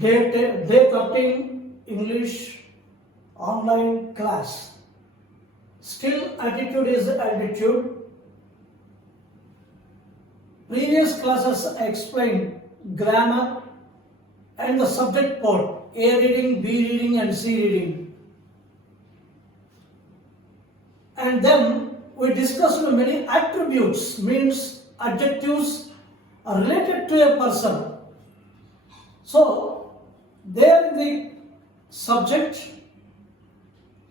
Day 13 English online class. Still attitude is attitude. Previous classes I explained grammar and the subject part, A reading, B reading and C reading. And then we discussed many attributes, means adjectives related to a person. So, there in the subject,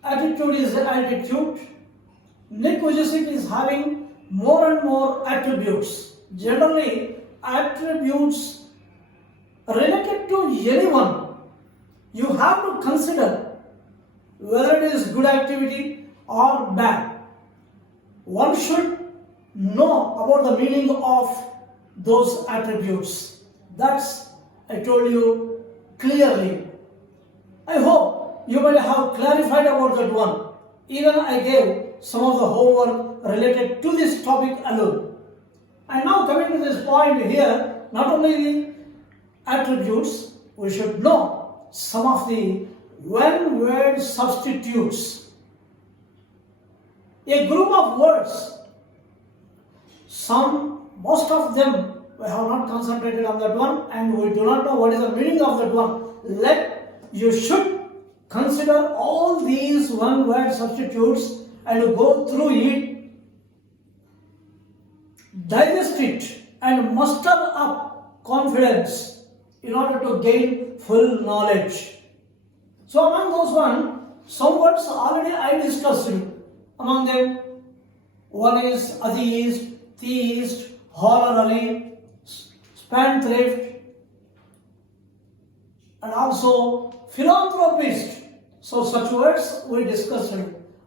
attitude is attitude, negotiation is having more and more attributes. Generally, attributes related to anyone, you have to consider whether it is good activity or bad. One should know about the meaning of those attributes. That's I told you clearly. I hope you might have clarified about that one. Even I gave some of the homework related to this topic alone. And now coming to this point here, not only the attributes, we should know some of the one-word substitutes. A group of words, most of them we have not concentrated on that one and we do not know what is the meaning of that one. You should consider all these one-word substitutes and go through it, digest it and muster up confidence in order to gain full knowledge. So among those some words already I discussed. Among them, one is atheist, theist, honorary, spendthrift, and also philanthropist. So such words we discussed.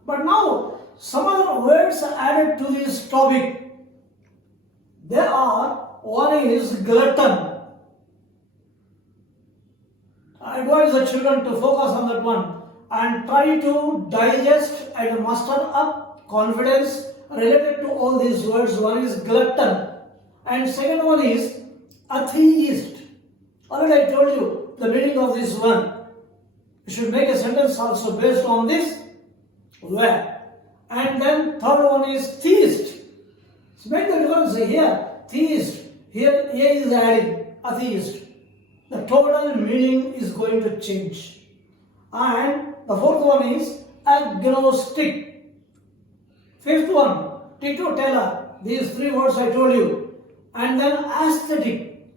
But now some other words added to this topic. One is glutton. I advise the children to focus on that one and try to digest and muster up confidence related to all these words. One is glutton and second one is atheist. Already I told you the meaning of this one. You should make a sentence also based on this word. And then third one is theist. So make the difference here. Theist. Here A is adding atheist. The total meaning is going to change. And the fourth one is agnostic. Fifth one, teetotaler. These three words I told you. And then aesthetic.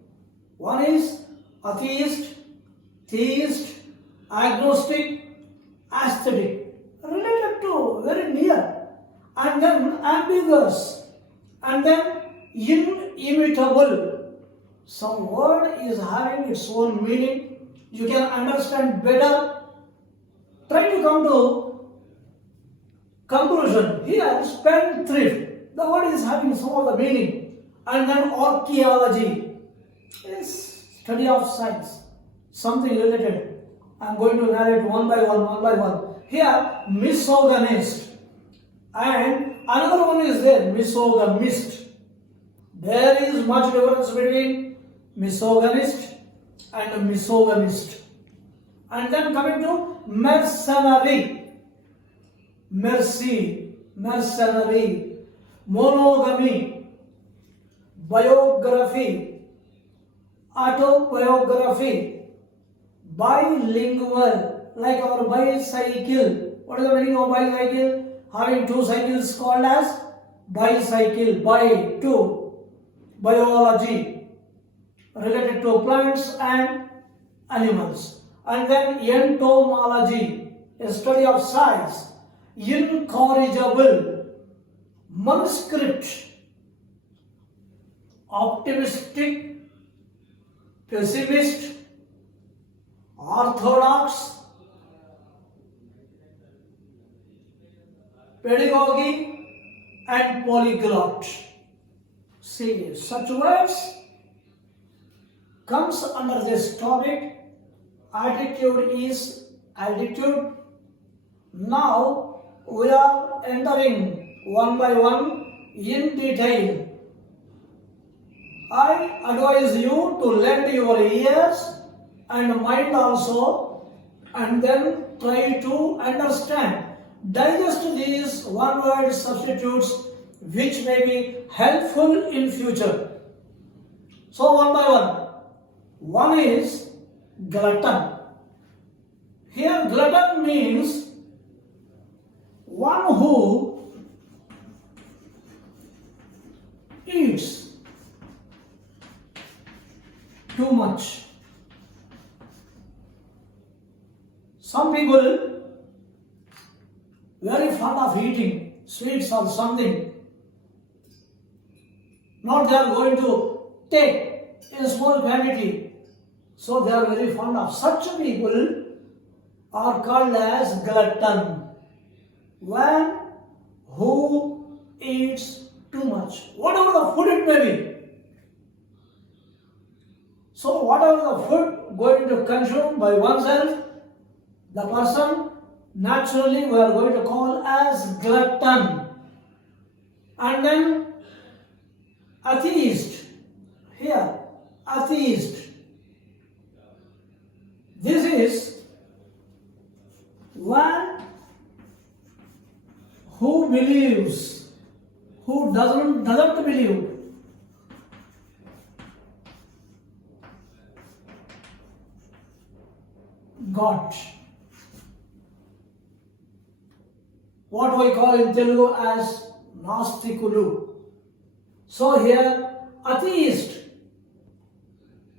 One is atheist, theist, agnostic, aesthetic. Related to, very near. And then ambiguous. And then inimitable. Some word is having its own meaning. You can understand better. Try to come to conclusion. Here, spendthrift. The word is having some of the meaning. And then archaeology is study of science. Something related. I am going to narrate one by one. Here, misogynist. And another one is there, misogynist. There is much difference between misogynist and misogynist. And then coming to mercenary. Mercenary. Monogamy. Biography. Autobiography. Bilingual. Like our bicycle. What is the meaning of bicycle? Having two cycles called as bicycle. By two. Biology. Related to plants and animals. And then entomology. A study of science. Incorrigible. Manuscript. Optimistic. Pessimist. Orthodox. Pedagogy and polyglot. See, such words comes under this topic. Attitude is altitude. Now we are entering one by one in detail. I advise you to lend your ears and mind also, and then try to understand. Digest these one word substitutes which may be helpful in future. So one by one. One is glutton. Here glutton means one who eats too much. Some people very fond of eating sweets or something. Not they are going to take in small quantity. So they are very fond of. Such people are called as glutton. One who eats too much. Whatever the food it may be. So whatever the food going to consume by oneself, the person naturally we are going to call as glutton. And then atheist. Here, atheist. This is one who believes, who doesn't believe. God. What we call in Telugu as Nastikulu. So here, atheist,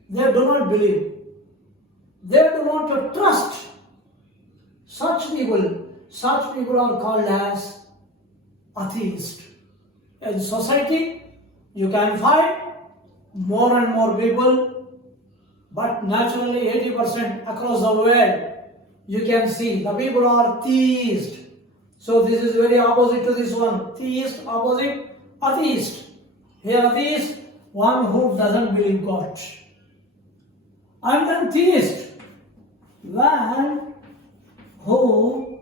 they do not believe. They do not trust. Such people are called as atheist. In society, you can find more and more people, but naturally 80% across the world, you can see the people are theist. So this is very opposite to this one. Theist, opposite, atheist. Here atheist, one who doesn't believe God. And then theist, one who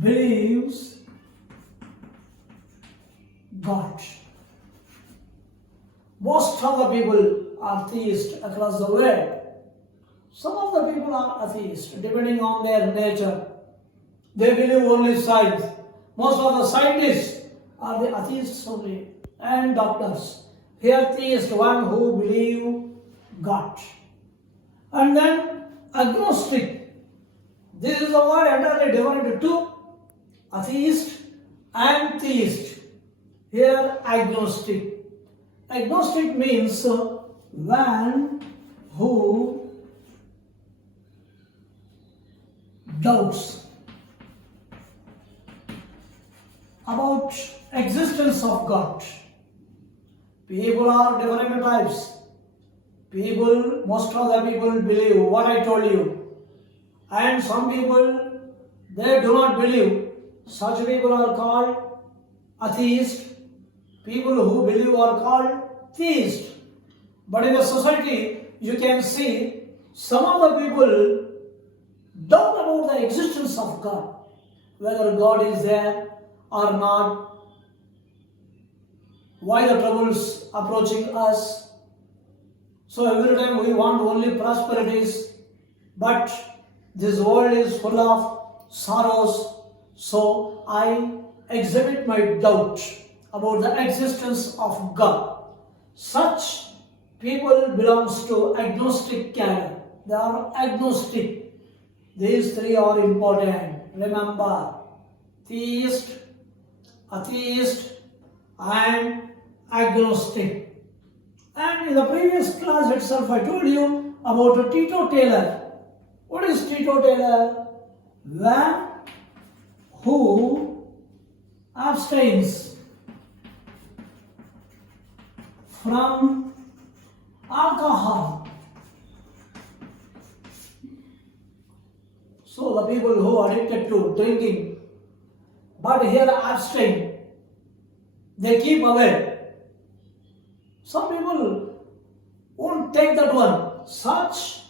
believes God. Most of the people are theists across the world. Some of the people are atheists, depending on their nature. They believe only science. Most of the scientists are the atheists only, and doctors. Here theist, one who believe God. And then agnostic. This is a word entirely divided into two, atheist and theist. Here agnostic. Agnostic means one who doubts about existence of God. People are different types. Most of the people believe what I told you. And some people, they do not believe. Such people are called atheist. People who believe are called theist. But in a society, you can see some of the people doubt about the existence of God. Whether God is there or not. Why the troubles approaching us? So every time we want only prosperities, but this world is full of sorrows. So I exhibit my doubt about the existence of God. Such people belongs to agnostic category. They are agnostic. These three are important. Remember, theist, atheist, and agnostic. And in the previous class itself, I told you about a teetotaler. What is teetotaler? One who abstains from alcohol. So the people who are addicted to drinking, but here abstain, they keep away. Some people won't take that one. Such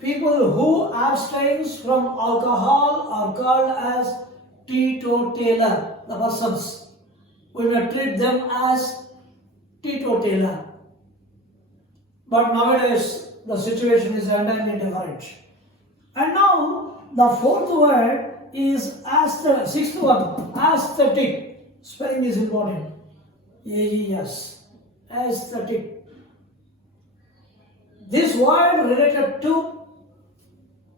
people who abstains from alcohol are called as teetotaler. The persons, we may treat them as teetotaler. But nowadays, the situation is entirely different. And now the fourth word is sixth one, aesthetic. Spelling is important. AES, aesthetic. This word related to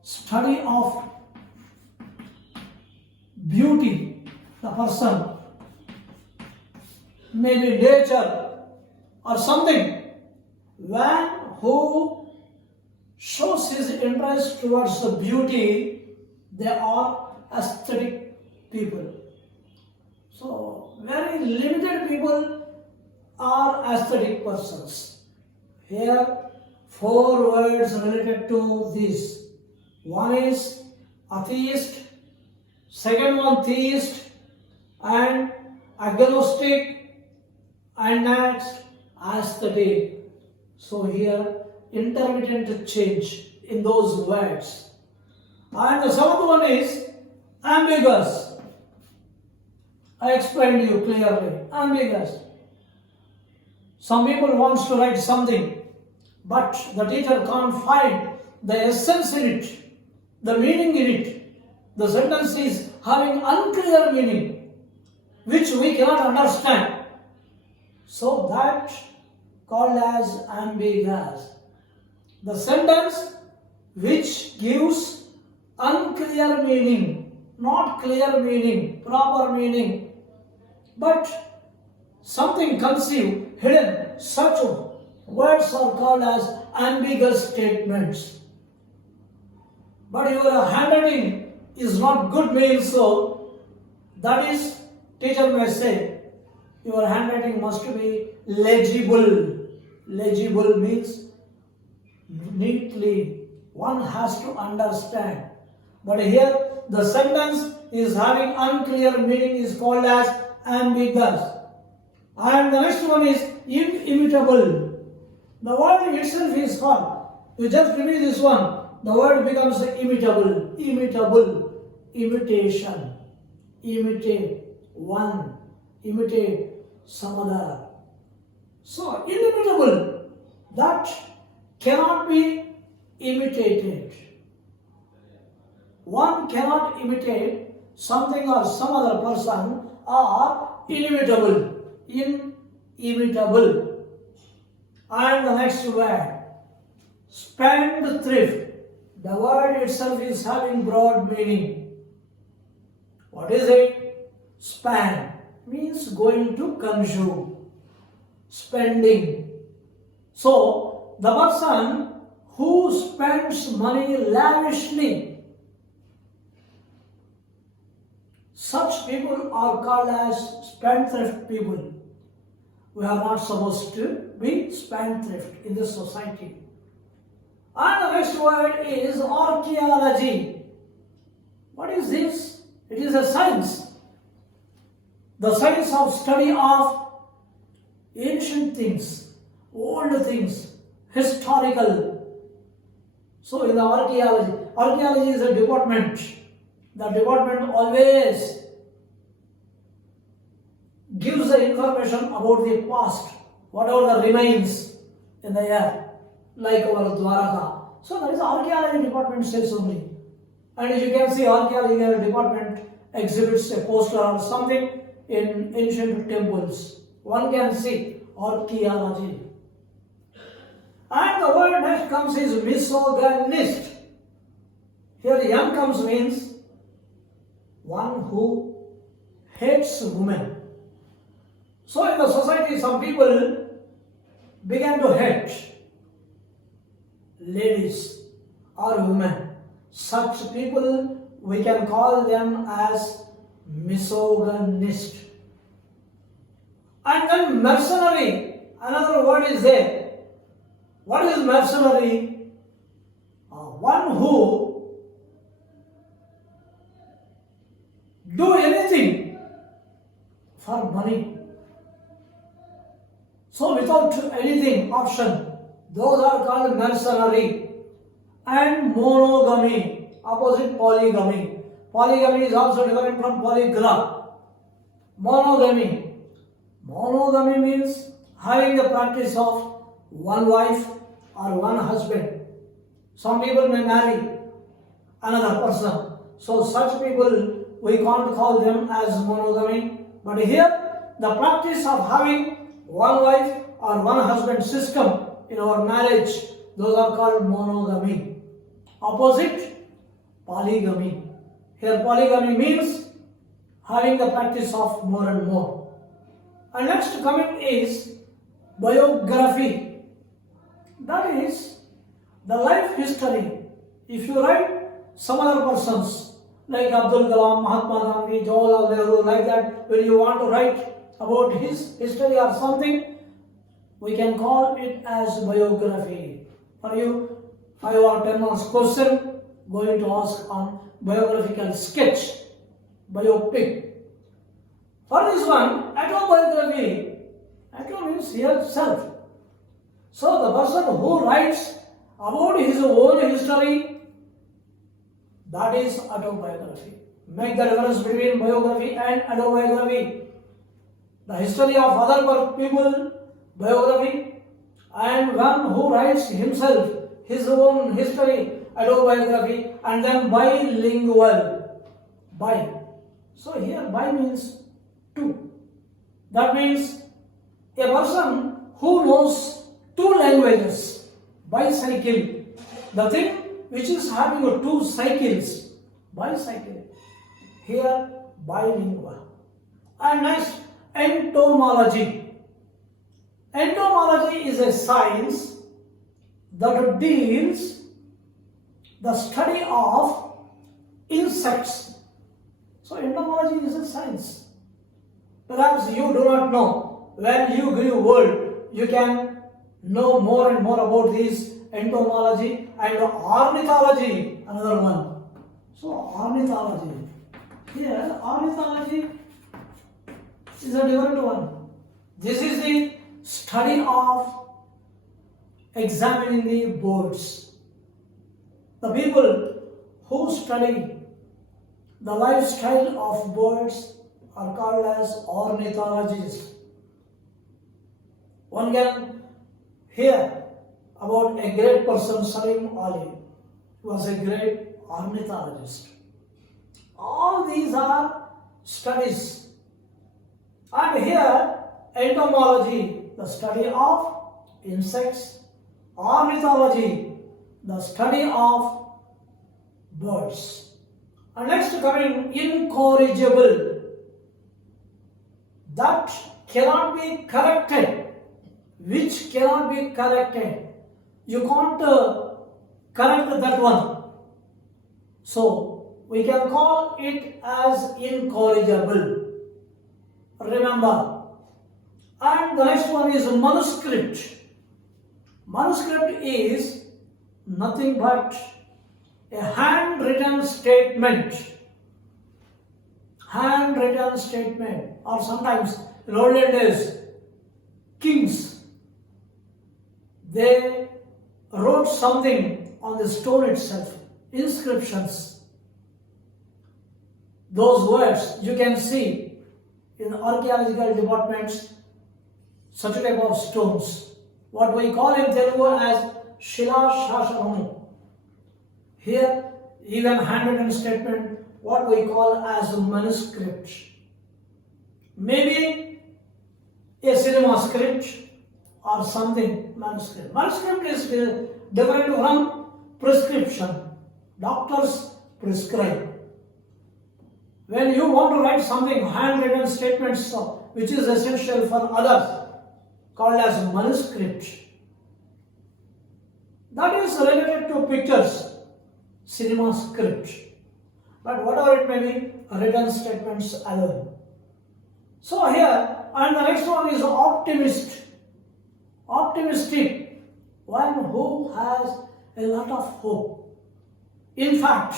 study of beauty, the person, maybe nature or something. One who shows his interest towards the beauty, they are aesthetic people. So, very limited people are aesthetic persons. Here, four words related to this. One is atheist, second one theist, and agnostic, and next aesthetic. So here intermittent change in those words. And the seventh one is ambiguous. I explained to you clearly. Ambiguous. Some people wants to write something, but the teacher can't find the essence in it, the meaning in it. The sentence is having unclear meaning, which we cannot understand. So that called as ambiguous. The sentence which gives unclear meaning, not clear meaning, proper meaning, but something concealed, hidden. Such words are called as ambiguous statements. But your handwriting is not good means, so that is, teacher may say, your handwriting must be legible. Legible means neatly. One has to understand. But here the sentence is having unclear meaning is called as ambiguous. And the next one is inimitable. The word itself is called. You just repeat this one. The word becomes imitable. Imitable. Imitation. Imitate one. Imitate some other. So, inimitable, that cannot be imitated. One cannot imitate something or some other person are inimitable. Inimitable. And the next word, spendthrift. The word itself is having broad meaning. What is it? Spend means going to consume, spending. So, the person who spends money lavishly, such people are called as spendthrift people. We are not supposed to be spendthrift in this society. And the next word is archaeology. What is this? It is a science. The science of study of ancient things, old things, historical. So in the archaeology is a department. The department always gives the information about the past, whatever the remains in the air, like our Dwaraka. So that is archaeology department says only. And as you can see, archaeology department exhibits a poster or something in ancient temples. One can see archaeology. And the word next comes is misogynist. Here the M comes means one who hates women. So in the society some people began to hate ladies or women. Such people we can call them as misogynist. And then mercenary, another word is there. What is mercenary? One who do anything for money. So without anything option, those are called mercenary. And monogamy, opposite polygamy. Polygamy is also different from polygram. Monogamy. Monogamy means having the practice of one wife or one husband. Some people may marry another person. So such people, we can't call them as monogamy. But here, the practice of having one wife or one husband system in our marriage, those are called monogamy. Opposite, polygamy. Here polygamy means having the practice of more and more. And next coming is biography. That is the life history. If you write some other persons like Abdul Kalam, Mahatma Gandhi, Jawaharlal Nehru, like that, when you want to write about his history or something, we can call it as biography. For you, 5 or 10 marks question going to ask on biographical sketch, biopic. For this one, autobiography. Auto means here self. So the person who writes about his own history, that is autobiography. Make the difference between biography and autobiography. The history of other people, biography, and one who writes himself, his own history, autobiography, and then bilingual. Bi. So here bi means two. That means a person who knows 2 languages, bicycle, the thing which is having 2 cycles, bicycle. Here bilingual. And next, entomology. Entomology is a science that deals the study of insects. So entomology is a science. Perhaps you do not know. When you grew old, you can know more and more about these entomology and ornithology, another one. So ornithology. Here ornithology is a different one. This is the study of examining the birds. The people who study the lifestyle of birds are called as ornithologists. One can hear about a great person, Salim Ali, who was a great ornithologist. All these are studies. And here, entomology, the study of insects, ornithology, the study of birds. And next coming, incorrigible, that cannot be corrected, which cannot be corrected. You can't correct that one. So, we can call it as incorrigible. Remember. And the next one is manuscript. Manuscript is nothing but a handwritten statement. Handwritten statement. Or sometimes in olden days, kings, they wrote something on the stone itself, inscriptions. Those words you can see in archaeological departments, such a type of stones, what we call in Telugu as Shila Shashanamu. Here, even handwritten statement, what we call as manuscript. Maybe a cinema script or something, manuscript. Manuscript is different from prescription. Doctors prescribe. When you want to write something, handwritten statements which is essential for others, called as manuscript. That is related to pictures, cinema script. But whatever it may be, written statements alone. So here, and the next one is optimist. Optimistic, one who has a lot of hope. In fact,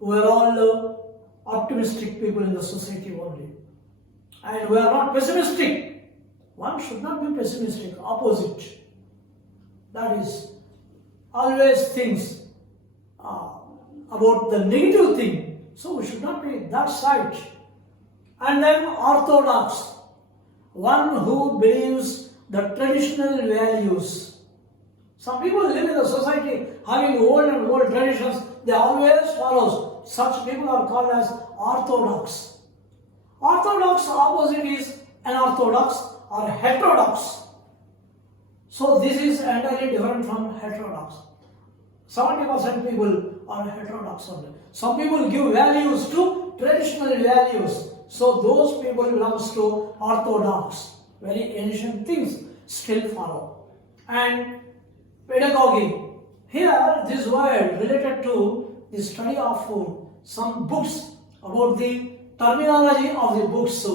we are all optimistic people in the society only. And we are not pessimistic. One should not be pessimistic, opposite. That is, always thinks about the negative thing. So we should not be that side. And then orthodox, one who believes the traditional values. Some people live in the society having old and old traditions. They always follow. Such people are called as orthodox. Orthodox opposite is unorthodox or heterodox. So this is entirely different from heterodox. 70% people are heterodox only. Some people give values to traditional values. So those people belongs to orthodox. Very ancient things still follow. And pedagogy. Here this word related to the study of some books about the terminology of the books.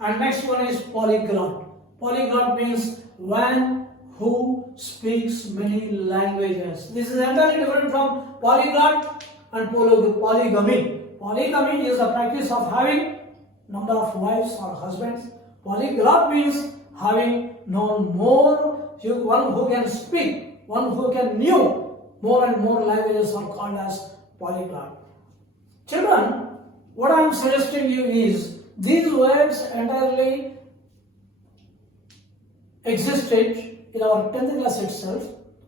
And next one is polyglot. Polyglot means one who speaks many languages. This is entirely different from polyglot and polygamy. Polygamy is the practice of having number of wives or husbands. Polyglot means having known more, one who can speak, one who can know more and more languages are called as polyglot. Children, what I am suggesting you is these words entirely existed in our 10th class itself.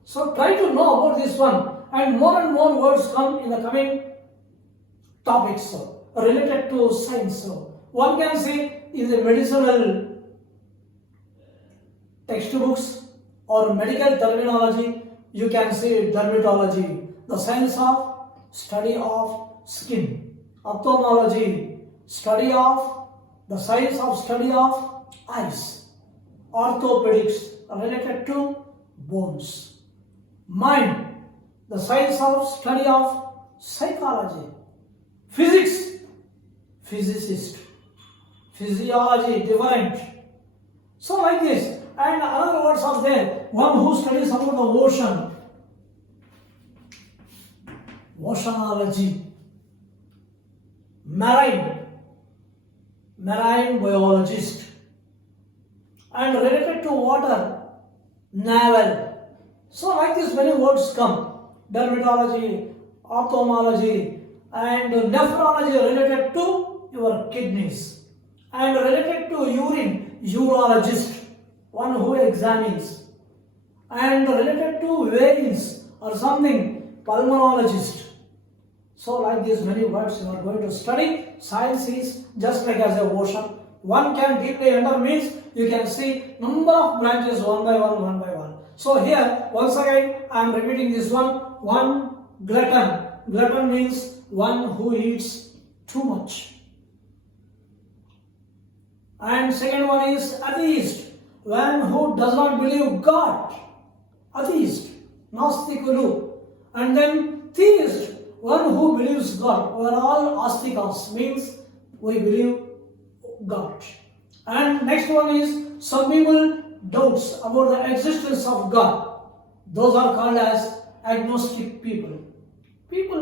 So try to know about this one, and more words come in the coming topics related to science. One can see in the medicinal textbooks or medical terminology, you can see dermatology, the science of study of skin, ophthalmology, study of the science of study of eyes, orthopedics related to bones, mind, the science of study of psychology, physics, physicist, physiology, different. So like this. And another words are there. One who studies about the ocean, oceanology, marine biologist, and related to water, naval. So like this many words come. Dermatology, ophthalmology, and nephrology related to your kidneys, and related to urine, urologist, one who examines, and related to veins or something, pulmonologist. So like these many words you are going to study. Science is just like as a ocean. One can deeply enter means you can see number of branches one by one. So here once again I am repeating this one. One glutton. Glutton means one who eats too much. And second one is atheist, one who does not believe God. Atheist, Nastikulu. And then theist, one who believes God. We are all astikas, means we believe God. And next one is some people doubts about the existence of God. Those are called as agnostic people.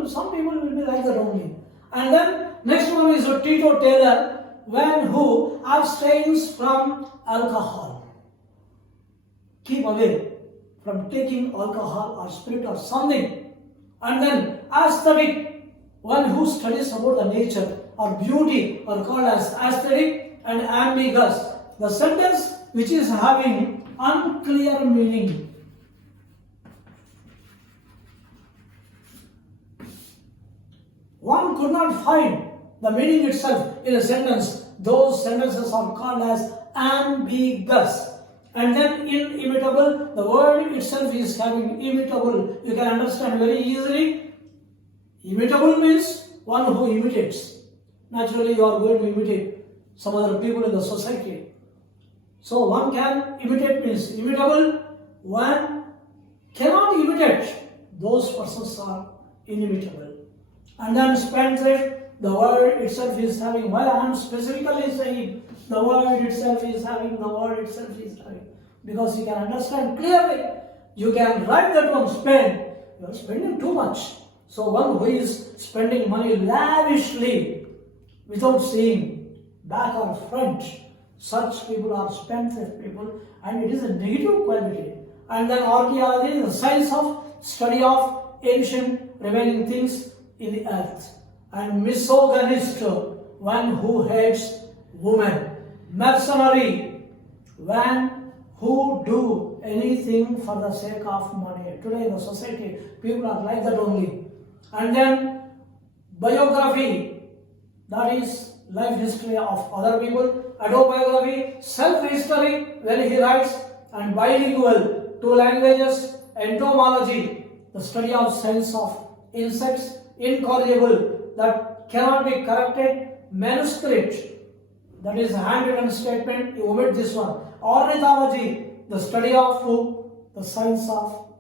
Some people will be like that only. And then next one is a teetotaler, one who abstains from alcohol. Keep away from taking alcohol or spirit or something. And then aesthetic, one who studies about the nature or beauty are called as aesthetic. And ambiguous, the sentence which is having unclear meaning. One could not find the meaning itself in a sentence. Those sentences are called as ambiguous. And then inimitable, the word itself is having imitable. You can understand very easily. Imitable means one who imitates. Naturally, you are going to imitate some other people in the society. So one can imitate means imitable. One cannot imitate. Those persons are inimitable. And then spendthrift, the word itself is having, why I am specifically saying the word itself is having, because you can understand clearly. You can write that one spend. You are spending too much. So one who is spending money lavishly without seeing back or front, such people are spendthrift people, and it is a negative quality. And then archaeology, the science of study of ancient remaining things in the earth. And misogynist, one who hates women. Mercenary, one who do do anything for the sake of money. Today in the society, people are like that only. And then biography, that is life history of other people. Autobiography, self-history, where he writes. And bilingual, 2 languages. Entomology, the study of science of insects. Incorrigible, that cannot be corrected. Manuscript, that is handwritten statement, you omit this one. Ornithology, the study of the science of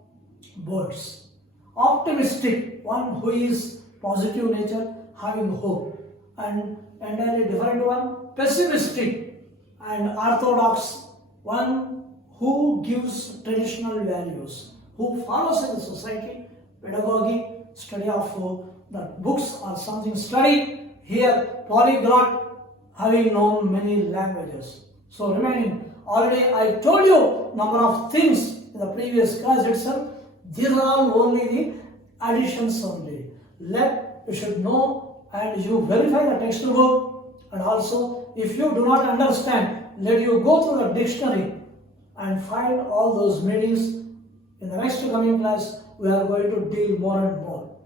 birds. Optimistic, one who is positive nature, having hope. And entirely different one. Pessimistic and orthodox, one who gives traditional values, who follows in the society. Pedagogy, study of the books or something. Study here, polyglot, having known many languages. So remaining, already I told you number of things in the previous class itself. These are all only the additions only. You should know and you verify the textbook, and also if you do not understand, let you go through the dictionary and find all those meanings. In the next coming class, we are going to deal more and more.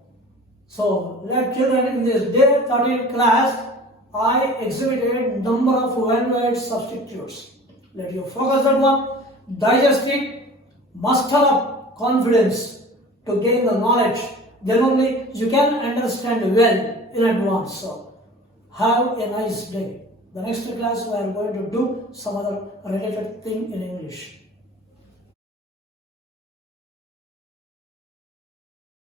So, let children, in this day 13 class, I exhibited number of one-word substitutes. Let you focus that one. Digest it, muster up confidence to gain the knowledge. Then only you can understand well in advance. So, have a nice day. The next class we are going to do some other related thing in English.